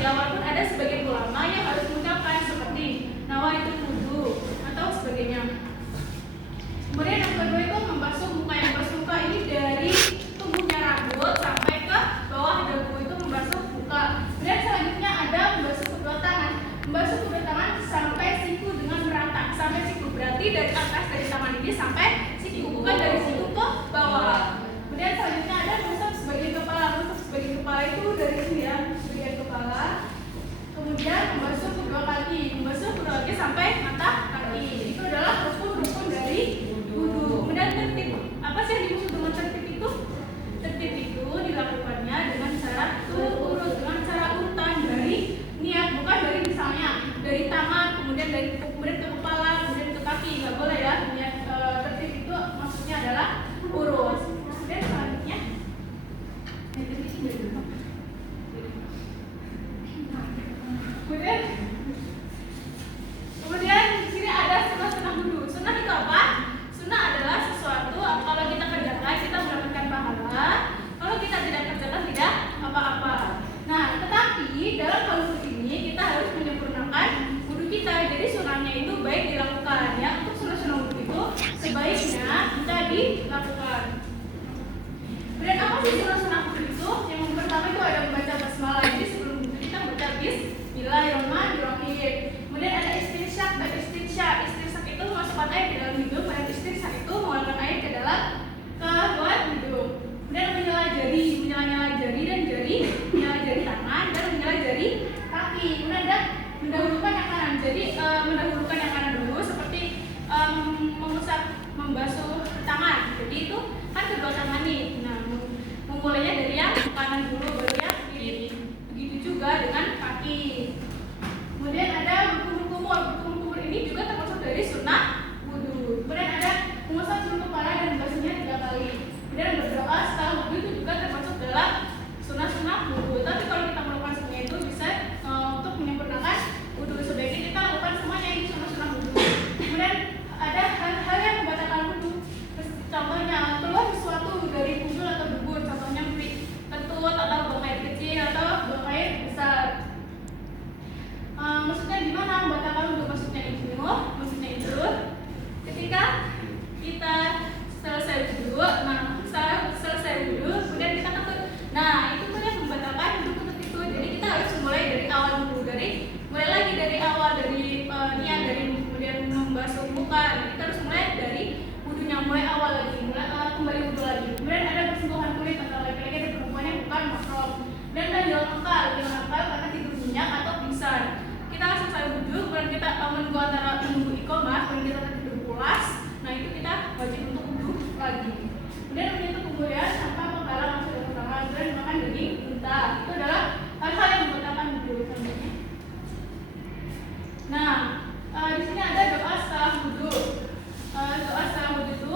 ya, walaupun ada sebagian ulama yang harus mengucapkan seperti nawaitul wudu atau sebagainya. Kemudian yang kedua itu membasuh muka. Yang membasuh muka ini dari tumbuhnya rambut sampai ke bawah dagu itu membasuh muka. Kemudian selanjutnya ada membasuh kedua tangan. Membasuh kedua tangan sampai siku dengan merata. Sampai siku berarti dari atas dari tangan ini sampai siku, bukan dari siku ke bawah. Kemudian selanjutnya ada mengusap sebagian kepala. Mengusap sebagian kepala itu dari sini ya, sebagian kepala. Kemudian membasuh kedua kaki. Membasuh kedua kaki sampai mata kaki. Itu adalah rukun-rukun dari wudu. Kemudian tertib, apa sih yang dimaksud dengan tertib itu? Tertib itu dilakukannya dengan cara urut, dengan cara urutan dari niat, bukan dari misalnya dari tangan, kemudian ke kepala, kemudian ke kaki. Nggak boleh ya. Niat tertib itu maksudnya adalah urut. Kemudian selanjutnya, kemudian di sini ada sunnah wudu. Sunnah itu apa? Sunnah adalah sesuatu kalau kita kerjakan kita mendapatkan pahala, kalau kita tidak kerjakan tidak apa-apa. Nah, tetapi dalam hal wudu ini kita harus menyempurnakan wudu kita. Jadi sunnahnya itu baik dilakukan ya. Untuk sunnah-sunnah wudu itu sebaiknya kita dilakukan. Kemudian apa sih sunnah-sunnah wudu itu? Yang pertama itu ada membaca basmalah. Jadi sebelum wudu kita baca bismillahirrahmanirrahim. Kemudian ada istinsyak dan istinsyak. Istinsyak itu memasukkan air ke dalam hidung, dan istinsyak itu mengeluarkan air ke luar hidung. Kemudian menyela jari dan jari, menyela jari tangan dan menyela jari kaki. Kemudian ada mendahulukan yang kanan. Jadi mendahulukan yang kanan dulu seperti membasuh tangan. Jadi itu kan kedua tangan nih. Nah, memulainya dari yang kanan dulu baru yang kiri. Begitu juga dengan kaki. Kemudian ada berkumur ini juga termasuk dari sunnah wudu. Kemudian ada mengusap seluruh kepala dan membasuhnya 3 kali. Kemudian berdoa setelah wudu itu juga termasuk dalam sunnah-sunnah wudu. Tapi kalau kita melakukan semuanya itu bisa untuk menyempurnakan wudu. Sebaiknya kita lakukan semuanya ini sunnah-sunnah wudu. Kemudian ada hal-hal yang membatalkan wudu. Contohnya keluar sesuatu dari kumpul atau dubur. Contohnya kentut atau buang air kecil atau buang air besar. Maksudnya gimana membatalkan wudu? Maksudnya itu ketika kita selesai wudu, kemudian kita kentut. Nah, itu kan yang membatalkan wudu kentut itu. Jadi kita harus mulai dari awal wudu, mulai lagi dari awal, dari niat, dari kemudian membasuh muka. Kita harus mulai dari wudunya, mulai awal lagi, kembali wudu lagi. Kemudian ada persentuhan kulit antara laki-laki dan perempuan yang bukan mahram. Dan hilang akal karena tidur nyenyak atau pingsan. Kita selesai wudu, kemudian kita menunggu antara menunggu iqomah, kemudian kita tidur pulas. Nah, itu kita wajib untuk wudu lagi. Kemudian menyentuh kemudian tanpa kepala masuk dalam tangan, kemudian makan daging unta. Itu adalah hal-hal yang membatalkan wudu contohnya. Nah, di sini ada doa setelah wudu. Doa setelah wudu itu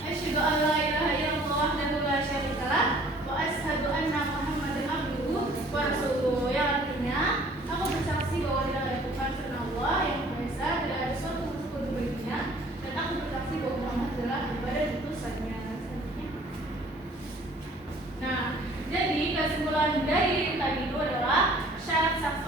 asyhadu an la ilaha illallah wahdahu la syarika lah wa asyhadu anna Muhammadan abduhu wa rasuluhu. Yang artinya aku bersaksi bahwa tidak ada Tuhan selain Allah yang Maha Esa, tidak ada suatu sekutu baginya, dan aku bersaksi bahwa Muhammad adalah hamba dan utusannya. Nah, jadi kesimpulan dari tadi itu adalah syarat sah